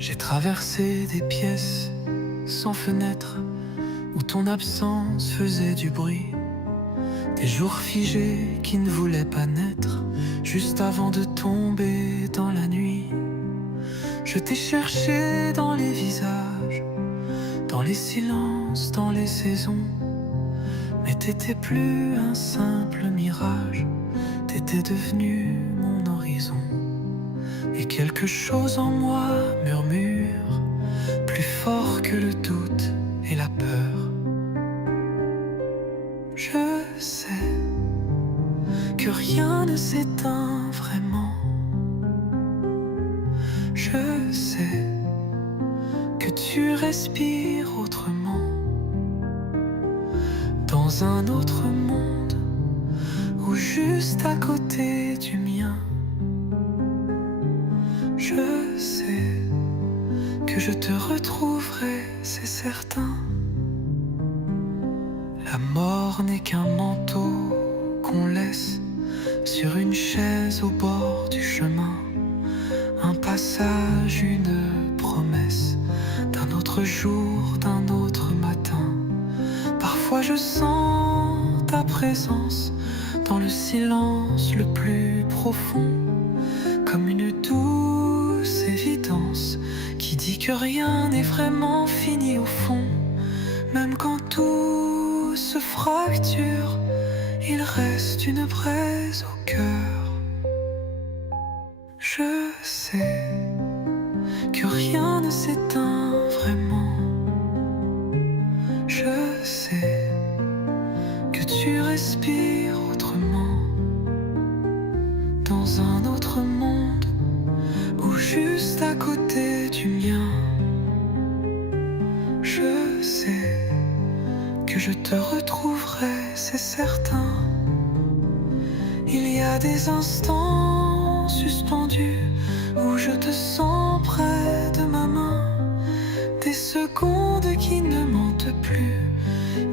J'ai traversé des pièces sans fenêtre où ton absence faisait du bruit. Des jours figés qui ne voulaient pas naître juste avant de tomber dans la nuit. Je t'ai cherché dans les visages, dans les silences, dans les saisons. Mais t'étais plus un simple mirage, t'étais devenu mon horizon. Et quelque chose en moi murmure, plus fort que le doute et la peur. Je sais que rien ne s'éteint vraiment. Je sais que tu respires autrement, dans un autre monde, ou juste à côté du mien. Je sais que je te retrouverai, c'est certain. La mort n'est qu'un manteau qu'on laisse sur une chaise au bord du chemin. Un passage, une promesse d'un autre jour, d'un autre matin. Parfois je sens ta présence dans le silence le plus profond, comme une douce évidence qui dit que rien n'est vraiment fini au fond. Même quand tout se fracture, il reste une braise au cœur. Je sais que rien ne s'éteint vraiment. Je sais que tu respires autrement, dans un autre monde, ou juste à côté du mien. Je sais que je te retrouverai, c'est certain. Il y a des instants suspendus où je te sens près de ma main. Des secondes qui ne mentent plus,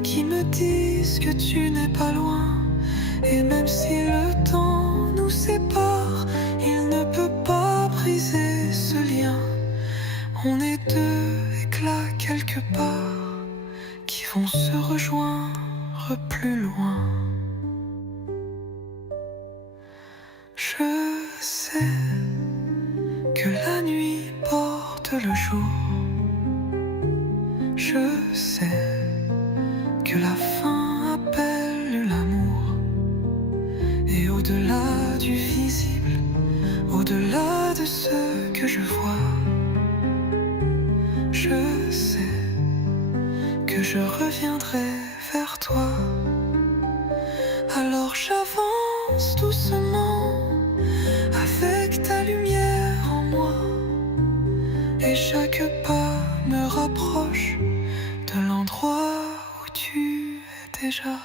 qui me disent que tu n'es pas loin. Et même si le temps nous sépare, il ne peut pas briser ce lien. On est deux éclats quelque part qui vont se rejoindre plus loin. Je sais que la nuit porte le jour. Je sais que la fin appelle l'amour. Et au-delà du visible, au-delà de ce que je vois, je sais que je reviendrai vers toi. Alors j'avance doucement avec ta lumière en moi, et chaque pas me rapproche de l'endroit où tu es déjà.